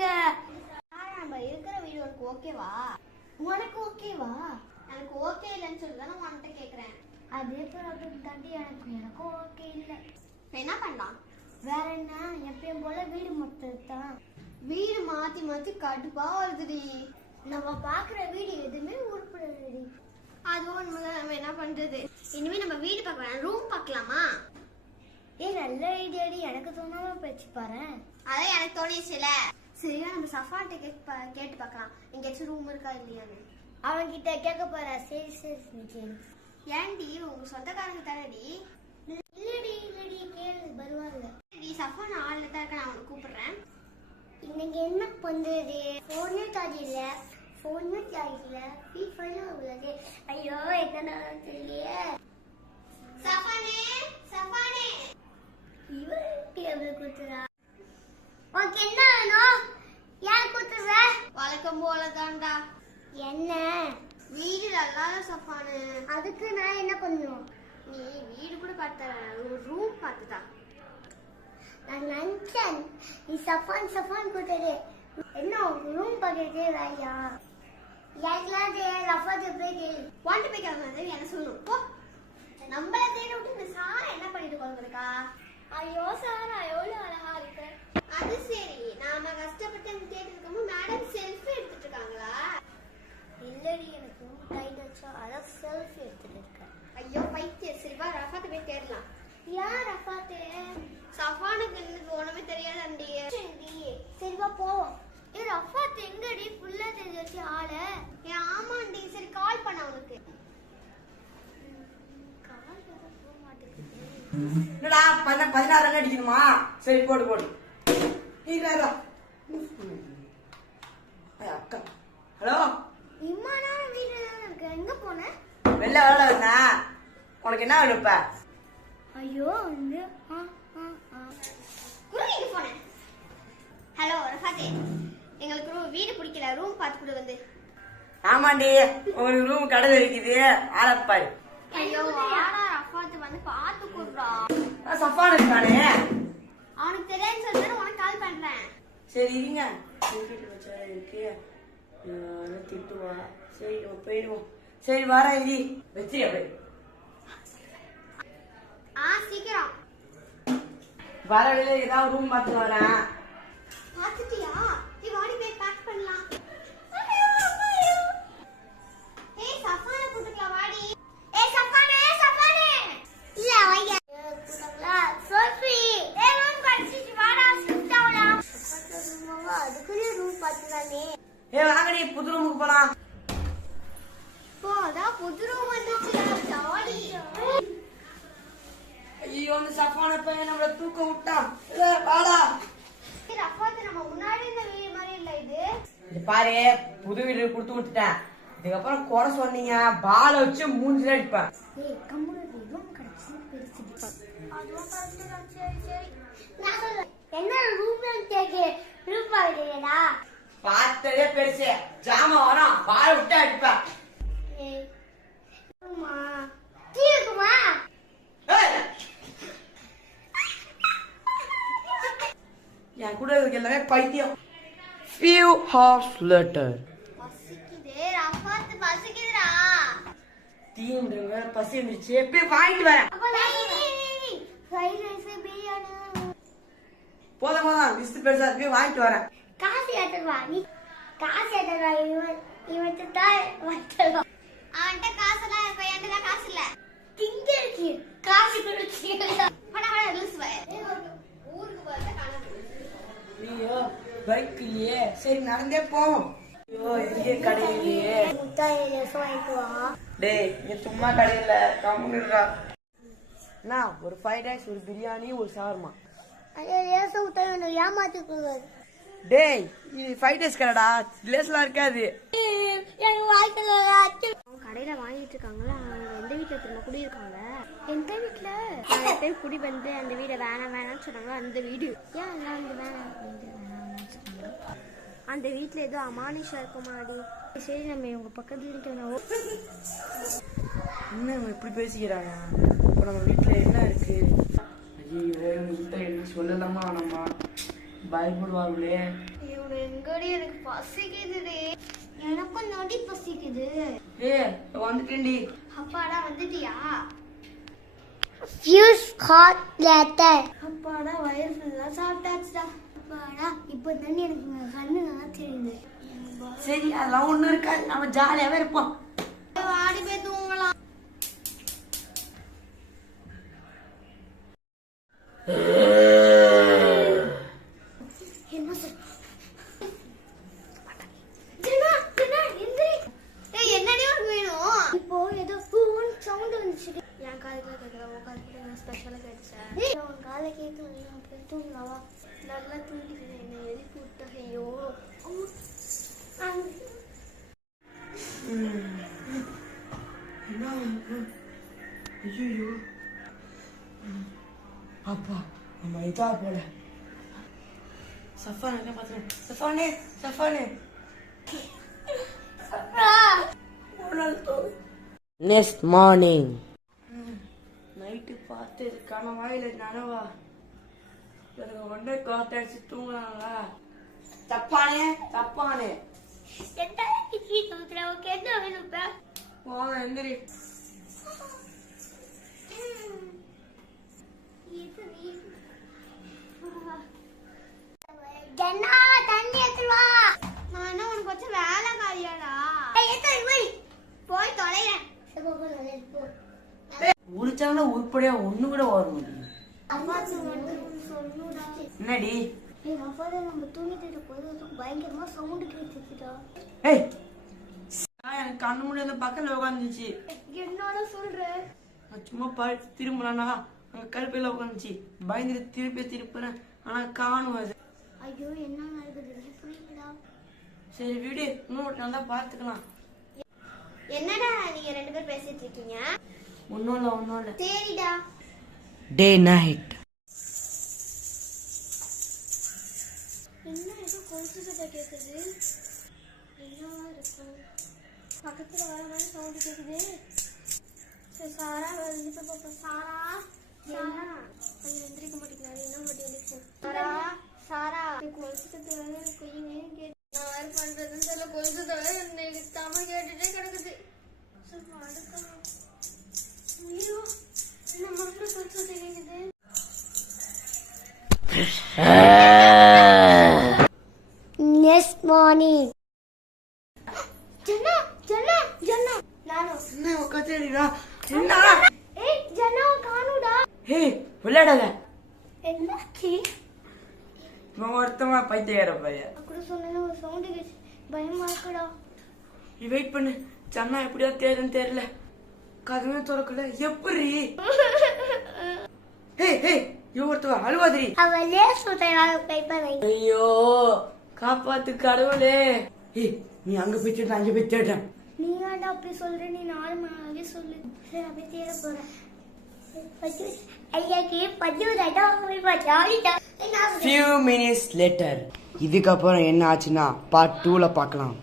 நீங்க. நம்ம இருக்கிற வீடு உனக்கு ஓகேவா? உனக்கு ஓகேவா? எனக்கு ஓகே இல்லைன்னு சொல்லிதான் நான் உன்கிட்ட கேட்குறேன். அதே ப்ராப்ளம் தாண்டி எனக்கும் ஓகே இல்லை. என்ன பண்ணலாம்? வேற என்ன, எப்பயும் போல வீடு மொத்தம் வீடு மாத்தி மாத்தி கடுப்பா வருதுடி. நம்ம பாக்குற வீடு எதுவுமே உருப்படி. அதுவும் நம்ம என்ன பண்றது? இனிமே நம்ம வீடு பார்க்க வேணாம், ரூம் பார்க்கலாமா? நல்ல ஐடியாடி, எனக்கு தோணாம பேச்சு பாரு. அதான் எனக்கு தோணிச்சுல. சரியா, நம்ம சஃபான்ட்ட கேட்டு பார்க்கலாம் எங்கேயாச்சும் ரூம் இருக்கா இல்லையான்னு. அவன் கிட்ட கேட்க போற. சரி சரி கேளு. ஏன்டி உங்க சொந்தக்காரங்க தானடி? இல்லடி கேளு, வருவாங்க. சஃபான் ஆள்ல தான் இருக்க, நான் அவனை கூப்பிடுறேன். இன்னைக்கு என்ன பண்றது? போனே சார்ஜ் இல்ல, ஃபீஃபைல உள்ளது. ஐயோ என்ன தெரியலையே. சஃபானே இவன் டேபிள் குத்துறா. உனக்கு என்ன வேணும்? யார் குத்துற? வழக்கம் போல தான்டா. என்ன வீடு நல்லா சஃபானு? அதுக்கு நான் என்ன பண்ணும்? நீ வீடு கூட பார்த்த, ஒரு ரூம் பார்த்துட்டா. நான் நினைச்சேன் நீ சஃபான் குத்துறது. என்ன ரூம் பார்க்கறதே வேலையா? என்ன சொல்லணும் போ. நம்மள தேட விட்டு இந்த சாரா என்ன பண்ணிட்டு கொண்டிருக்கா? ஐயோ சாரா எவ்வளவு அழகா இருக்கு. அது சரி, நாம கஷ்டப்பட்டு தேடி இருக்கோம். மேடம் செல்ஃபி எடுத்துட்டு இருக்காங்களா? இல்லடி, எனக்கு டைட் ஆச்சா, அதான் செல்ஃபி எடுத்துட்டு இருக்கேன். ஐயோ பைத்தியம். சரி வா, ரஃபாத்தை போய் தேடலாம். யார் ரஃபாத்து? சஃபானுக்கு ஒண்ணுமே தெரியாதாண்டி. சரி வா போவோம். ரஃபாத் எங்கடி? ஃபுல்லா தெரிஞ்சாச்சு ஆள. ஆமாண்டி. சரி கால் பண்ண அவனுக்கு. என்னடா 16 அடிக்கணுமா? சரி போடு. அக்கா ஹலோ. இம்மானா வீட்டுல தான் இருக்க. எங்க போன? வெளில வரல வந்தா. உனக்கு என்ன வேணும் இப்ப? ஐயோ வந்து குருவிக்கு போனேன். ஹலோ ரஃபாத்தே, எங்களுக்கு வீடு பிடிக்கல, ரூம் பார்த்து கொடு வந்து. ஆமாண்டி, ஒரு ரூம் கடை இருக்குது, ஆளப்பாரு. ஐயோ வாடா ரஃபாத், வந்து பார்த்து கொடுறா. சஃபான் இருக்கானே, அவனுக்கு தெரியாதுன்னு சொல்லிட்டு உனக்கு கால் பண்றேன். சரி இருங்க. இருக்கு திட்டுவா. சரி போயிடுவோம். சரி வர இடி வச்சு அப்படி. சீக்கிரம் வர வெளியில ஏதாவது ரூம் பார்த்து வரேன். பார்த்துட்டியா? நீ வாடி போய் பேக் பண்ணலாம். ஏய் சஃபான கூட்டிக்கலாம் வாடி. ஏய் சஃபானே இல்ல வையா கூட்டிக்கலாம். சோஃபி ஏய் ரூம் கடிச்சிட்டு வாடா, ஷிஃப்ட் ஆவலாம். ரூம்வா அதுக்குள்ள ரூம் பார்த்துதானே. ஏய் வாங்கடி, புது ரூமுக்கு போலாம். போடா, புது ரூம் வந்துச்சுடா, ஜாலி. ஐயோ அந்த சஃபான பையன் நம்மள தூக்க விட்டான். வாடா. ரஃபாத், நம்ம முன்னாடி இந்த வீடு மாதிரி இல்ல இது. இது பாரு, புது வீடு கொடுத்து விட்டுட்டேன். இதுக்கப்புறம் குறை சொன்னீங்க பால வச்சு மூஞ்சில அடிப்பேன். ஏய் கம்முனு ரூம் கடைசி பெருசு. அதுவும் கரெக்ட் தான். சரி நான் சொல்றேன். என்ன ரூம்ல கேக்கு ரூம் பாருடா. பார்த்ததே பெருசு, ஜாமா வரோம் பால விட்டு அடிப்பேன். ஏய் ரூமா கீழக்குமா? என் கூட இருக்க எல்லாமே பைத்தியம். Few hours later. பசிக்குதே ரஃபாத், பசிக்குதுடா. தீந்துங்க பசி வந்துச்சு, போய் வாங்கிட்டு வரேன். அப்ப நீ ஃப்ரைட் ரைஸ் பிரியாணி போதும் லிஸ்ட் பெருசா போய் வாங்கிட்டு வரேன். காசு எடுத்துவா. நீ காசு எடுத்துவா. இவன் தான் வட்டலாம். அவன்கிட்ட காசுலாம் இப்ப என்கிட்ட காசு இல்ல. திங்க இருக்கு, காசு கொடுத்து பணம் லூஸ் ஊருக்கு போறத காணாம. ஐயோ பைக் இல்லையே, சரி நடந்தே போவோம். ஐயோ எங்கே கடையிலேயே முட்டாய் வாங்கிட்டு வா. டேய் இங்க சும்மா கடையில கம்முன்னுடா. நான் ஒரு ஃப்ரைட் ரைஸ், ஒரு பிரியாணி, ஒரு ஷவர்மா. ஐயோ லேசா முட்டாய் வேணும், ஏமாத்தி கொடுக்காது. டேய் இது ஃப்ரைட் ரைஸ் கடைடா, லேஸ்லாம் இருக்காது. எங்க வாழ்க்கையில கடையில வாங்கிட்டு இருக்காங்களா? அவங்க எந்த வீட்டுல திரும்ப குடியிருக்காங்க? எந்த வீட்டுல நிறைய பேர் குடி வந்து அந்த வீடை வேணாம்னு சொன்னாங்க. அந்த வீடு ஏன் எல்லாம் வந்து வேணாம்னு சொன்னாங்க. அந்த வீட்டுல ஏதோ அமானுஷா இருக்குமாடி. சரி நம்ம இவங்க பக்கத்துல இருக்கணும். என்ன இப்படி பேசிக்கிறாங்க? இப்போ நம்ம வீட்டுல என்ன இருக்கு? ஐயோ எங்ககிட்ட என்ன சொல்லலாமா? நம்ம பயப்படுவாங்களே. இவனு எங்கடி எனக்கு பசிக்குதுடி. எனக்கும் நொடி பசிக்குது. வந்துட்டேன்டி. அப்பாடா வந்துட்டியா? Fuse hot letter. அப்பாடா வயிறு ஃபுல்லா சாப்பிட்டாச்சுடா. அப்பாடா இப்போ தானே எனக்கு கண்ணு நல்லா தெரியுது. சரி அதெல்லாம் ஒண்ணும் இருக்காது, நம்ம ஜாலியாவே இருப்போம். வாடி போய் தூங்கலாம். என்ன சார்? ஜனா ஜனா எந்திரி. ஏய் என்னடி உனக்கு வேணும்? இப்போ ஏதோ ஃபோன் சவுண்ட் வந்துச்சு. என் காதுல கேக்குதா? உன் காதுல ஸ்பெஷலா கேட்டுச்சா? உன் காதுல கேக்குது. அப்படியே தூங்கலாவா? நல்லா தூங்கிட்டு என்ன எழுப்பி விட்டா. ஐயோ ஐயோ அப்பா நம்ம இதா போல. சஃபான் என்ன பாத்துறேன். சஃபானே சஃபானே. நெக்ஸ்ட் மார்னிங் நைட்டு பார்த்து இருக்கான வாயில நனவா எனக்கு ஒன்றே காத்தாச்சு தூங்கலாங்களா. தப்பானே தப்பானே. என்ன கிச்சி தூக்குற? ஓகே என்ன வேணும்? போங்க எந்திரி. ஜன்னா தண்ணி எடுத்து வா. நான் என்ன உனக்கு வச்ச வேலை காரியாடா? எடுத்து வை. போய் தொலைறேன். உரிச்சாங்கன்னா உருப்படியா ஒண்ணு கூட வர முடியும். அப்பாச்சு மட்டும் சொல்லுடா. என்னடி? எங்க அப்பா தான் நம்ம தூங்கிட்டு இருக்கும்போது பயங்கரமா சவுண்ட் கேட்டுச்சுடா. ஏய் எனக்கு கண்ணு முடியாத பக்கத்துல உட்காந்துச்சு. என்னோட சொல்ற? நான் சும்மா படுத்து திரும்பினா அங்க கருப்பையில உட்காந்துச்சு. பயந்துட்டு திருப்பினேன், ஆனா காணும் அது. ஐயோ என்ன நடக்குது புரியலடா. சரி வீடு இன்னொரு நாள் தான் பாத்துக்கலாம். என்னடா நீங்க ரெண்டு பேரும் பேசிட்டு இருக்கீங்க? ஒன்னும் இல்ல. சரிடா. Day night. என்ன ஏதோ கொலுசு சத்தம் கேக்குது. என்னவா இருக்கும்? பக்கத்துல வர மாதிரி சவுண்ட் கேக்குது. சரி சாரா வந்து பாப்பா. சாரா சாரா கொஞ்சம் எந்திரிக்க மாட்டேங்கிறாரு. என்ன மாட்டேங்குது? சாரா சாரா கொலுசு சத்தம் வந்து கொஞ்சம் கேட்டு நான் வேறு பண்றதுன்னு தெரியல. கொலுசு தவிர எனக்கு தமிழ் கேட்டுட்டே கிடக்குது. சரி அடுக்கலாம். ஐயோ என்ன மறுபடியும் கொலுசு சத்தம் கேக்குது. Next morning. ஜன்னா ஜன்னா ஜன்னா நானு என்ன உட்காந்துடா? என்ன? ஏய் ஜன்னா காணுடா. ஏய் விளையாடாத. என்னாச்சு? இவன் ஒருத்தமா பைத்தியார பையன். அப்படி சொன்னா ஒரு சவுண்ட் கேட்சி பயமா இருக்குடா. நீ வெயிட் பண்ணு. சன்னா எப்படியா தேடுன்னு தெரியல. கதவே திறக்கல. எப்படி? ஏய் ஒருத்தவ அழுவாதிரி. அவளே சொல்றாங்க பேப்பர் வை. ஐயோ காப்பாத்து கடவுளே. ஏய் நீ அங்க போய் தேடு, அங்க போய் தேடுறேன். நீ ஏன்டா அப்படி சொல்ற? நீ 4 மணிக்கு சொல்லு. சரி அப்படியே தேட போறேன். ஐயாக்கு 10 போய் பாச்சாடிடா. Few minutes later. இதுக்கப்புறம் என்ன ஆச்சுன்னா பார்ட் 2ல பார்க்கலாம்.